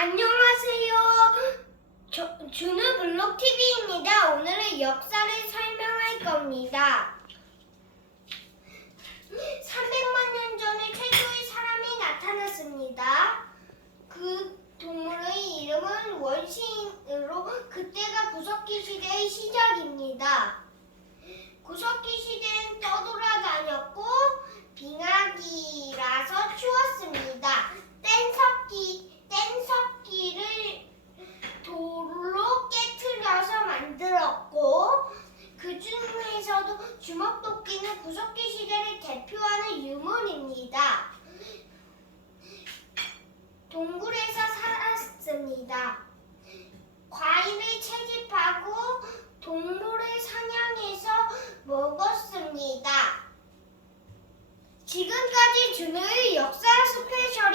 안녕하세요. 저, 준우 블록 TV입니다. 오늘은 역사를 설명할 겁니다. 300만 년 전에 최초의 사람이 나타났습니다. 그 동물의 이름은 원시인으로 그때가 구석기 시대의 시작입니다. 구석기 시대는 떠돌아다녔고 빙하기라서 추웠습니다. 뗀석기, 뗀석기를 돌로 깨트려서 만들었고 그 중에서도 주먹도끼는 구석기 시대를 대표하는 유물입니다. 동굴에서 살았습니다. 과일을 채집하고 동물을 사냥해서 먹었습니다. 지금까지 준우의 역사 스페셜